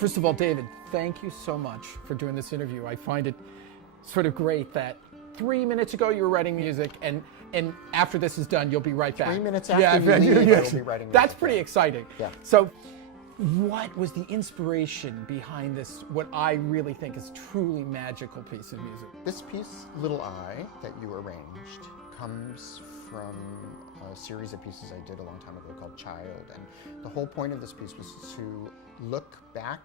First of all, David, thank you so much for doing this interview. I find it sort of great that 3 minutes ago you were writing music, and after this is done, you'll be right back. 3 minutes after you leave, I will be writing music. That's pretty exciting. Yeah. So what was the inspiration behind this, what I really think is truly magical piece of music? This piece, Little Eye, that you arranged, comes from a series of pieces I did a long time ago called Child. And the whole point of this piece was to look back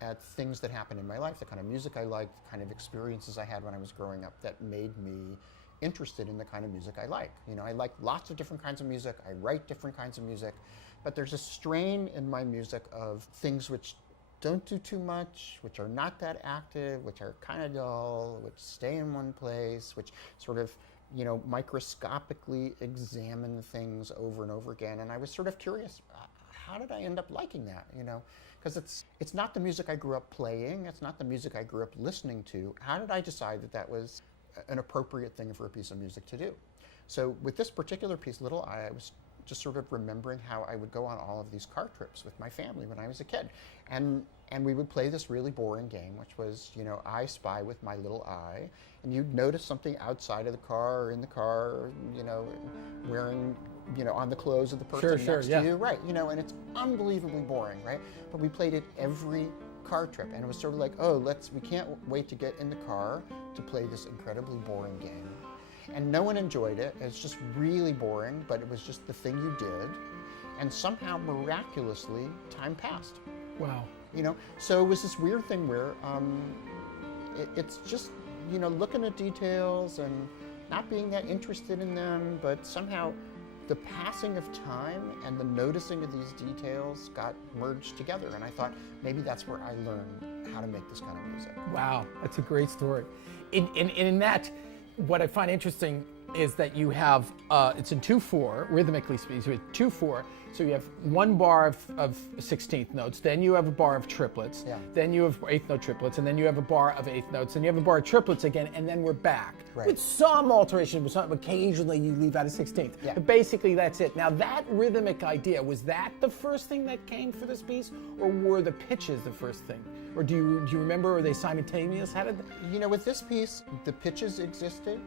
at things that happened in my life, the kind of music I liked, the kind of experiences I had when I was growing up that made me interested in the kind of music I like. You know, I like lots of different kinds of music, I write different kinds of music, but there's a strain in my music of things which don't do too much, which are not that active, which are kind of dull, which stay in one place, which sort of, you know, microscopically examine things over and over again. And I was sort of curious, how did I end up liking that, you know? Because it's not the music I grew up playing, it's not the music I grew up listening to. How did I decide that that was an appropriate thing for a piece of music to do? So with this particular piece, Little Eye, I was just sort of remembering how I would go on all of these car trips with my family when I was a kid. And we would play this really boring game, which was, you know, I spy with my little eye, and you'd notice something outside of the car or in the car, or, you know, wearing, you know, on the clothes of the person next to you, right? You know, and it's unbelievably boring, right? But we played it every car trip, and it was sort of like, oh, we can't wait to get in the car to play this incredibly boring game. And no one enjoyed it. It's just really boring, but it was just the thing you did. And somehow, miraculously, time passed. Wow. You know, so it was this weird thing where it's just, you know, looking at details and not being that interested in them, but somehow the passing of time and the noticing of these details got merged together. And I thought, maybe that's where I learned how to make this kind of music. Wow, that's a great story. In that, what I find interesting is that you have, it's in 2/4, rhythmically speaking, so it's 2/4, so you have one bar of 16th notes, then you have a bar of triplets, then you have 8th note triplets, and then you have a bar of 8th notes, and you have a bar of triplets again, and then we're back. Right. With some alteration, with some, occasionally you leave out a 16th. Yeah. But basically that's it. Now that rhythmic idea, was that the first thing that came for this piece, or were the pitches the first thing? Or do you remember, were they simultaneous? How did You know, with this piece, the pitches existed.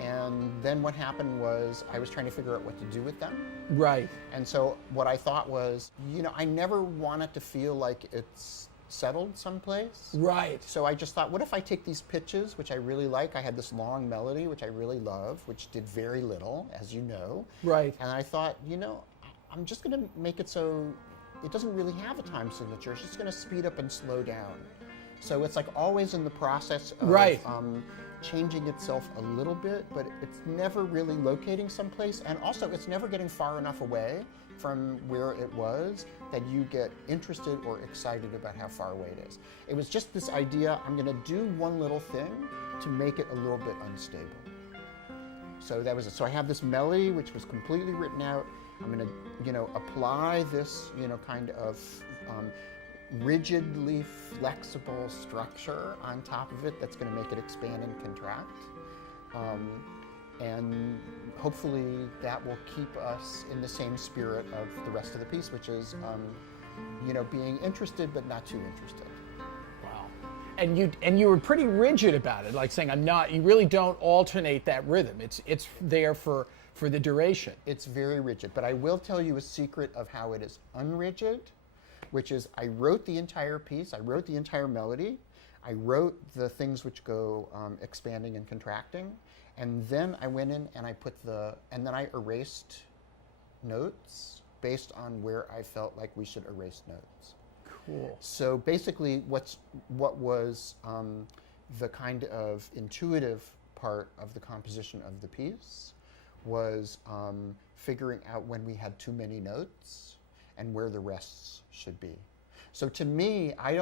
And then what happened was I was trying to figure out what to do with them. Right. And so what I thought was, you know, I never want it to feel like it's settled someplace. Right. So I just thought, what if I take these pitches, which I really like? I had this long melody, which I really love, which did very little, as you know. Right. And I thought, you know, I'm just going to make it so it doesn't really have a time signature. It's just going to speed up and slow down. So it's like always in the process of changing itself a little bit, but it's never really locating someplace, and also it's never getting far enough away from where it was that you get interested or excited about how far away it is. It was just this idea, I'm going to do one little thing to make it a little bit unstable. So that was it. So I have this melody which was completely written out. I'm going to, you know, apply this, you know, kind of rigidly flexible structure on top of it that's going to make it expand and contract. And hopefully that will keep us in the same spirit of the rest of the piece, which is, you know, being interested but not too interested. Wow. And you were pretty rigid about it, like saying, you really don't alternate that rhythm. It's there for the duration. It's very rigid, but I will tell you a secret of how it is unrigid, which is I wrote the entire piece, I wrote the entire melody, I wrote the things which go expanding and contracting, and then I went in and and then I erased notes based on where I felt like we should erase notes. Cool. So basically what was the kind of intuitive part of the composition of the piece was figuring out when we had too many notes and where the rests should be. So to me, I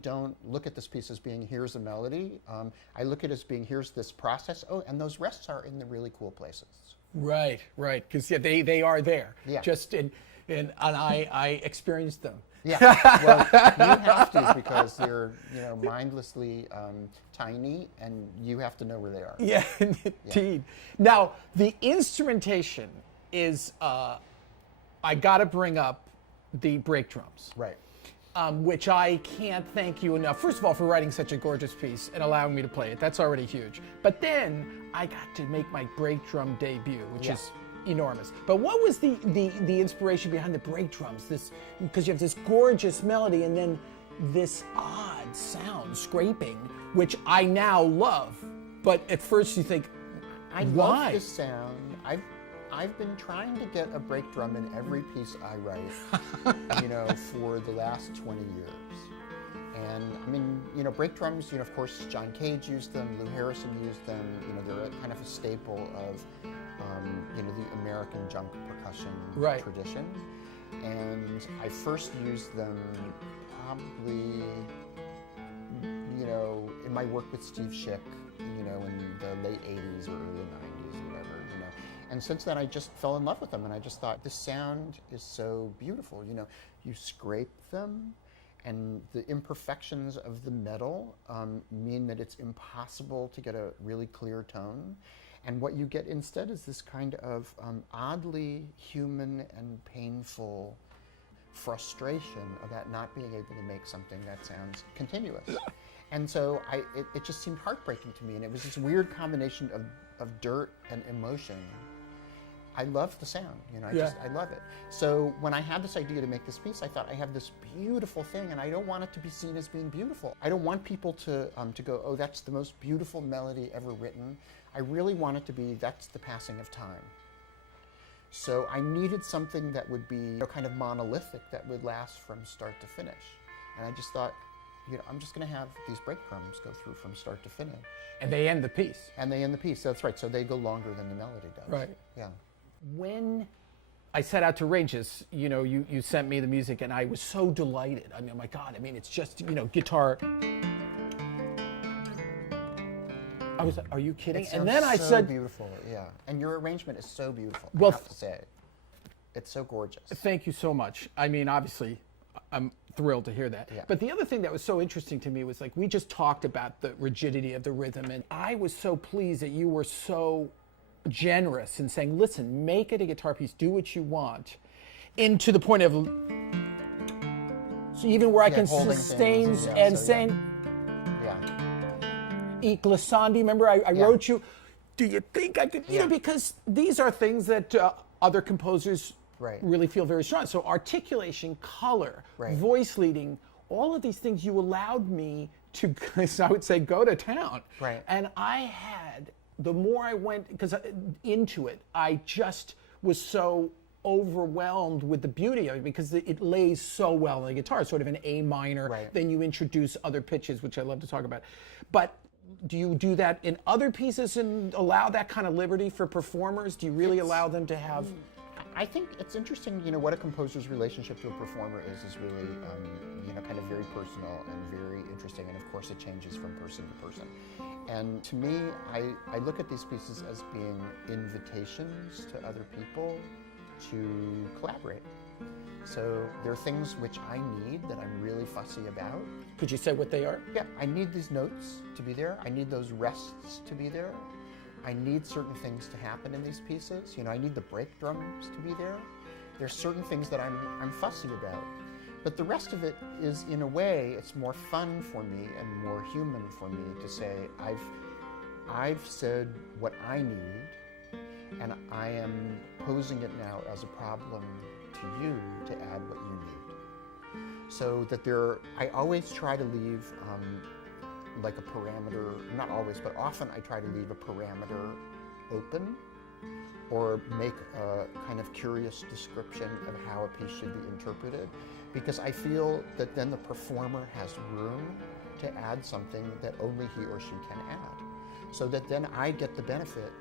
don't look at this piece as being, here's a melody. I look at it as being, here's this process. Oh, and those rests are in the really cool places. Right, because they are there. Yeah. And I experienced them. Yeah, well, you have to, because they're, you know, mindlessly tiny, and you have to know where they are. Yeah, indeed. Yeah. Now, the instrumentation is, I got to bring up the break drums. Right. which I can't thank you enough. First of all, for writing such a gorgeous piece and allowing me to play it. That's already huge. But then I got to make my break drum debut, which is enormous. But what was the inspiration behind the break drums? Because you have this gorgeous melody and then this odd sound, scraping, which I now love. But at first you think, I why? love this sound. I've been trying to get a break drum in every piece I write, for the last 20 years. And I mean, break drums, of course, John Cage used them, Lou Harrison used them. They're kind of a staple of, the American junk percussion tradition. And I first used them probably, in my work with Steve Schick, in the late 80s or early 90s or whatever, And since then, I just fell in love with them, and I just thought, this sound is so beautiful. You scrape them, and the imperfections of the metal mean that it's impossible to get a really clear tone. And what you get instead is this kind of oddly human and painful frustration about not being able to make something that sounds continuous. And so it just seemed heartbreaking to me, and it was this weird combination of dirt and emotion. I love the sound, I love it. So when I had this idea to make this piece, I thought, I have this beautiful thing, and I don't want it to be seen as being beautiful. I don't want people to go, oh, that's the most beautiful melody ever written. I really want it to be, that's the passing of time. So I needed something that would be kind of monolithic, that would last from start to finish. And I just thought, I'm just going to have these break drums go through from start to finish. And they end the piece. And they end the piece, that's right. So they go longer than the melody does. Right. Yeah. When I set out to arrange this, you sent me the music, and I was so delighted. I mean, oh my God, it's just, guitar. I was like, are you kidding? And then I said, beautiful, yeah. And your arrangement is so beautiful, well, I have to say. It's so gorgeous. Thank you so much. I mean, obviously, I'm thrilled to hear that. Yeah. But the other thing that was so interesting to me was, like, we just talked about the rigidity of the rhythm, and I was so pleased that you were so generous in saying, listen, make it a guitar piece, do what you want, and to the point of, so even where I can sustain and saying, e glissandi, remember I wrote you, do you think I could, because these are things that other composers really feel very strong. So articulation, color, voice leading, all of these things you allowed me to, I would say, go to town. Right. And I had, the more I went into it, I just was so overwhelmed with the beauty of it, because it lays so well on the guitar, sort of an A minor. Then you introduce other pitches, which I love to talk about. But do you do that in other pieces and allow that kind of liberty for performers? Do you really allow them to have? I think it's interesting, what a composer's relationship to a performer is really, kind of very personal and very interesting, and of course it changes from person to person. And to me, I look at these pieces as being invitations to other people to collaborate. So there are things which I need that I'm really fussy about. Could you say what they are? Yeah, I need these notes to be there. I need those rests to be there. I need certain things to happen in these pieces. I need the break drums to be there. There's certain things that I'm fussy about. But the rest of it is, in a way, it's more fun for me and more human for me to say, I've said what I need, and I am posing it now as a problem to you to add what you need. So that I always try to leave like a parameter, not always, but often I try to leave a parameter open, or make a kind of curious description of how a piece should be interpreted, because I feel that then the performer has room to add something that only he or she can add. So that then I get the benefit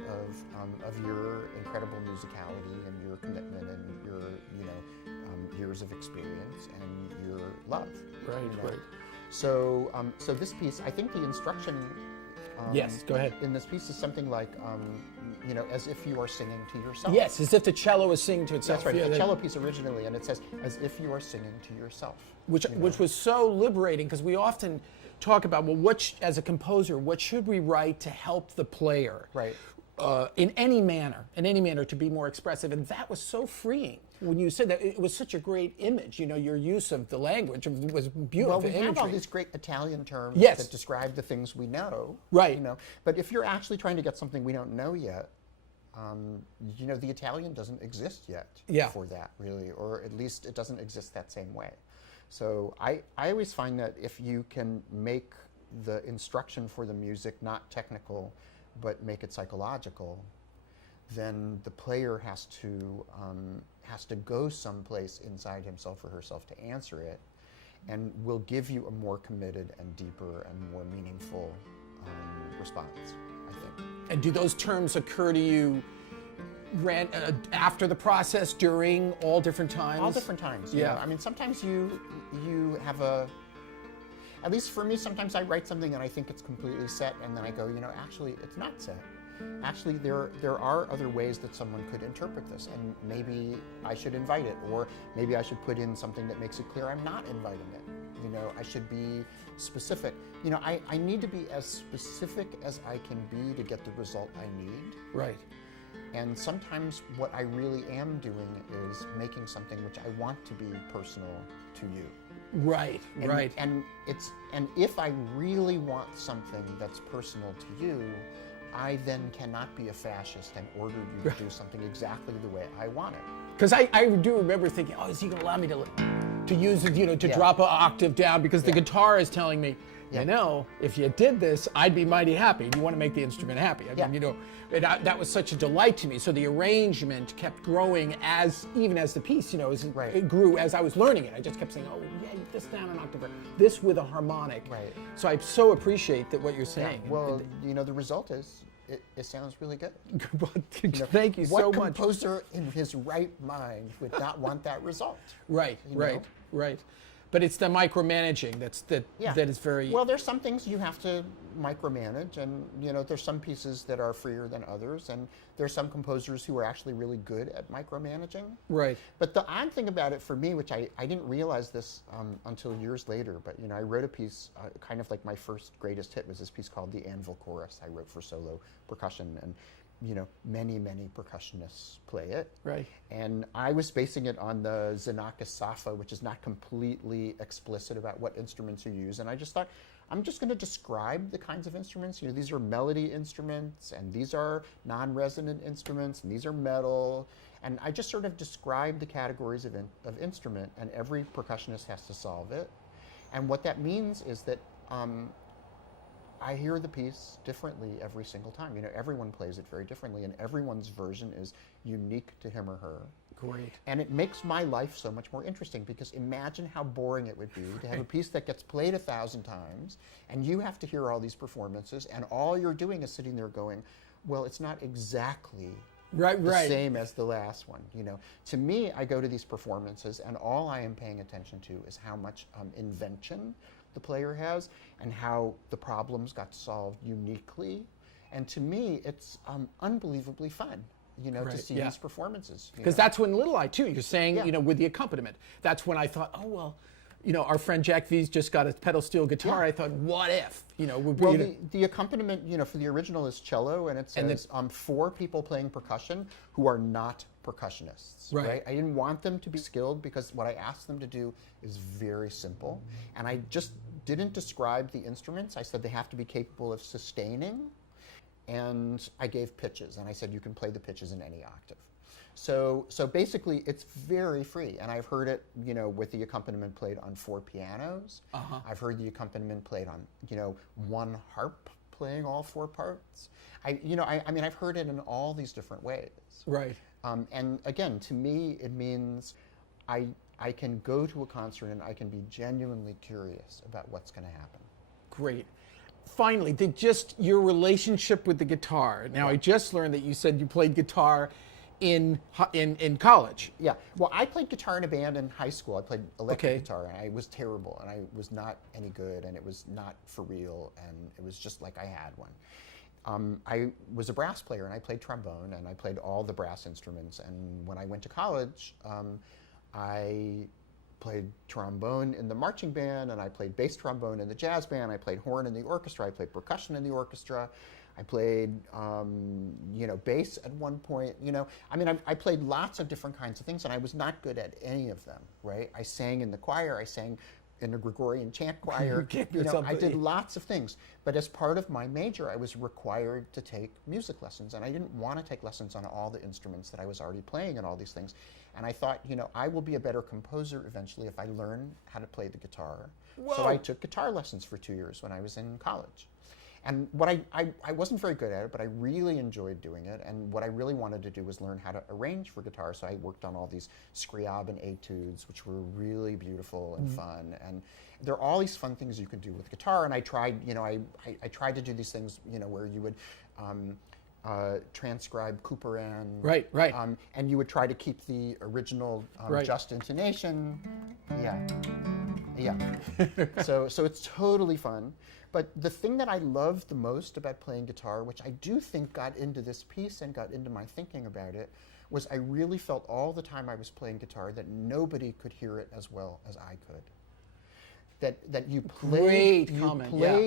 of your incredible musicality and your commitment and your years of experience and your love. Right. So so this piece, I think the instruction yes, go ahead. in this piece is something like, as if you are singing to yourself. Yes, as if the cello is singing to itself. That's right, the cello piece originally, and it says, as if you are singing to yourself. Which was so liberating, because we often talk about, well, as a composer, what should we write to help the player? Right. in any manner to be more expressive. And that was so freeing. When you said that, it was such a great image. You know, your use of the language was beautiful. Well, we have all imagery. these great Italian terms Yes. that describe the things we know. Right. You know, but if you're actually trying to get something we don't know yet, you know, the Italian doesn't exist yet Yeah. for that, really, or at least it doesn't exist that same way. So I always find that if you can make the instruction for the music not technical, but make it psychological, then the player has to go someplace inside himself or herself to answer it, and will give you a more committed and deeper and more meaningful response, I think. And do those terms occur to you after the process, during, all different times? All different times. You Yeah. know? I mean, sometimes you have at least for me, sometimes I write something and I think it's completely set, and then I go, you know, actually, it's not set. Actually, there are other ways that someone could interpret this, and maybe I should invite it, or maybe I should put in something that makes it clear I'm not inviting it. You know, I should be specific. You know, I need to be as specific as I can be to get the result I need. Right. And sometimes what I really am doing is making something which I want to be personal to you. Right. And, right. And if I really want something that's personal to you, I then cannot be a fascist and order you to do something exactly the way I want it. Because I do remember thinking, oh, is he going to allow me to use it, you know, to Yeah. drop an octave down? Because the Yeah. guitar is telling me, Yeah. you know, if you did this, I'd be mighty happy. You want to make the instrument happy. I Yeah. mean, you know, that was such a delight to me. So the arrangement kept growing even as the piece, you know, Right. it grew as I was learning it. I just kept saying, oh, yeah, this down an octave, or this with a harmonic. Right. So I so appreciate what you're Yeah, saying. well, you know, the result is it sounds really good. Thank you so What much. composer in his right mind would not want that result? Right, you right, know? right. But it's the micromanaging that is very. Well, there's some things you have to micromanage, and you know, there's some pieces that are freer than others, and there's some composers who are actually really good at micromanaging. Right. But the odd thing about it for me, which I didn't realize this until years later, but you know, I wrote a piece, kind of like my first greatest hit was this piece called The Anvil Chorus. I wrote for solo percussion, and you know, many percussionists play it. Right. And I was basing it on the Xenakis Sappho, which is not completely explicit about what instruments are used. And I just thought, I'm just going to describe the kinds of instruments. You know, these are melody instruments, and these are non-resonant instruments, and these are metal. And I just sort of described the categories of instrument, and every percussionist has to solve it. And what that means is that I hear the piece differently every single time. You know, everyone plays it very differently, and everyone's version is unique to him or her. Great. And it makes my life so much more interesting, because imagine how boring it would be to have a piece that gets played 1,000 times, and you have to hear all these performances, and all you're doing is sitting there going, well, it's not exactly the same as the last one. You know, to me, I go to these performances, and all I am paying attention to is how much invention the player has, and how the problems got solved uniquely. And to me, it's unbelievably fun, you know, to see these performances. Because that's when Little I too, you're saying, Yeah. you know, with the accompaniment. That's when I thought, oh, well, you know, our friend Jack V's just got a pedal steel guitar. Yeah. I thought, what if, you know, Well, the accompaniment, you know, for the original is cello, and it says 4 people playing percussion who are not percussionists. Right. I didn't want them to be skilled, because what I asked them to do is very simple. And I just didn't describe the instruments. I said they have to be capable of sustaining. And I gave pitches, and I said you can play the pitches in any octave. So basically, it's very free, and I've heard it, you know, with the accompaniment played on 4 pianos. I've heard the accompaniment played on, you know, 1 harp playing all 4 parts. I mean, I've heard it in all these different ways. Right. And again, to me, it means I can go to a concert and I can be genuinely curious about what's going to happen. Great. Finally, just your relationship with the guitar. Now, I just learned that you said you played guitar in college. Yeah. Well, I played guitar in a band in high school. I played electric guitar, and I was terrible, and I was not any good, and it was not for real, and it was just like I had one. I was a brass player, and I played trombone, and I played all the brass instruments. And when I went to college, I played trombone in the marching band, and I played bass trombone in the jazz band. I played horn in the orchestra. I played percussion in the orchestra. I played, bass at one point. I played lots of different kinds of things, and I was not good at any of them. Right? I sang in the choir. I sang in a Gregorian chant choir. I did lots of things. But as part of my major, I was required to take music lessons, and I didn't want to take lessons on all the instruments that I was already playing and all these things. And I thought, I will be a better composer eventually if I learn how to play the guitar. Whoa. So I took guitar lessons for 2 years when I was in college. And what I wasn't very good at it, but I really enjoyed doing it. And what I really wanted to do was learn how to arrange for guitar. So I worked on all these Scriabin etudes, which were really beautiful and fun. And there are all these fun things you can do with guitar. And I tried, I tried to do these things, where you would transcribe Couperin. Right, right. And you would try to keep the original just intonation. Yeah. So it's totally fun. But the thing that I loved the most about playing guitar, which I do think got into this piece and got into my thinking about it, was I really felt all the time I was playing guitar that nobody could hear it as well as I could. That you play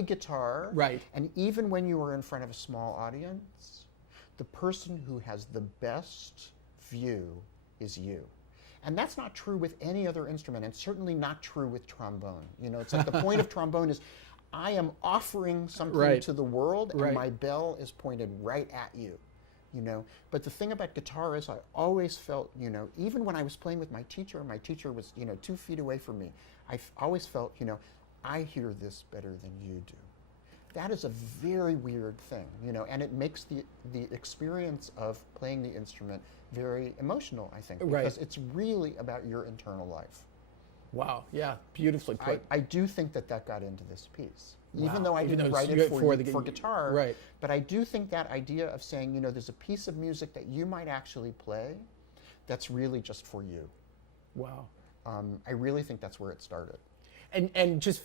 guitar, right. And even when you are in front of a small audience, the person who has the best view is you. And that's not true with any other instrument, and certainly not true with trombone. It's like the point of trombone is I am offering something to the world, and my bell is pointed right at you. But the thing about guitar is I always felt, even when I was playing with my teacher, and my teacher was, 2 feet away from me, I always felt, I hear this better than you do. That is a very weird thing, and it makes the experience of playing the instrument very emotional, I think, because it's really about your internal life. Wow, yeah, beautifully put. I do think that got into this piece, Wow. even though I didn't write it for guitar. Right. But I do think that idea of saying, there's a piece of music that you might actually play that's really just for you. Wow. I really think that's where it started. And just,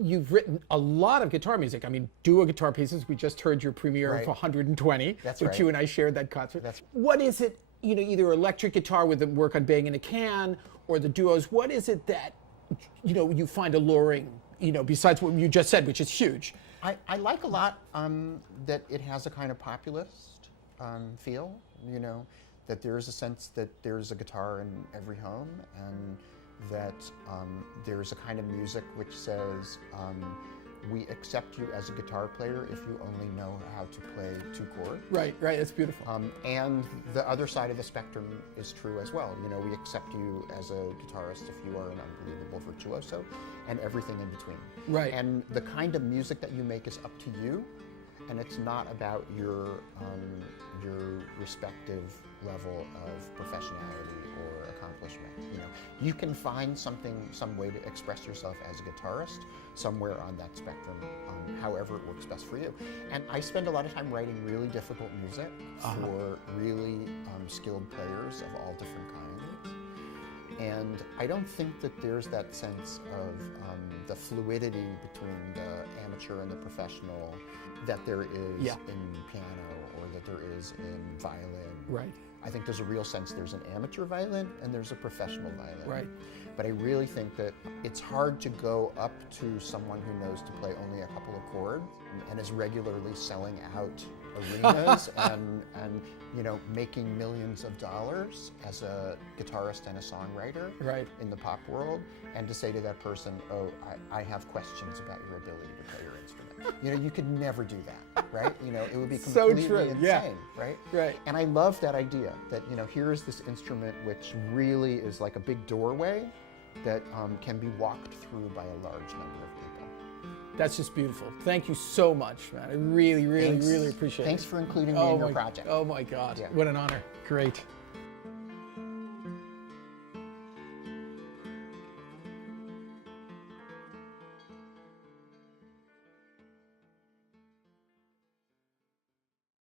you've written a lot of guitar music. I mean, duo guitar pieces. We just heard your premiere of 120, which you and I shared that concert. What is it, either electric guitar with the work on Bang in a Can, or the duos, what is it that, you find alluring, besides what you just said, which is huge? I like a lot that it has a kind of populist feel, that there's a sense that there's a guitar in every home, and that there's a kind of music which says, we accept you as a guitar player if you only know how to play 2 chords. Right, that's beautiful. And the other side of the spectrum is true as well. We accept you as a guitarist if you are an unbelievable virtuoso, and everything in between. Right. And the kind of music that you make is up to you, and it's not about your respective level of professionality or accomplishment. You can find some way to express yourself as a guitarist somewhere on that spectrum, however it works best for you. And I spend a lot of time writing really difficult music for really skilled players of all different kinds. And I don't think that there's that sense of the fluidity between the amateur and the professional that there is in piano or that there is in violin. Right. I think there's a real sense there's an amateur violin and there's a professional violin. Right. But I really think that it's hard to go up to someone who knows to play only a couple of chords and is regularly selling out arenas and making millions of dollars as a guitarist and a songwriter in the pop world, and to say to that person, oh, I have questions about your ability to play your instrument. You could never do that, right? It would be completely insane, right? Right. And I love that idea that, here is this instrument which really is like a big doorway that can be walked through by a large number of people. That's just beautiful. Thank you so much, man. I really, really, really appreciate it. Thanks for including me in your project. Oh my God, what an honor. Great.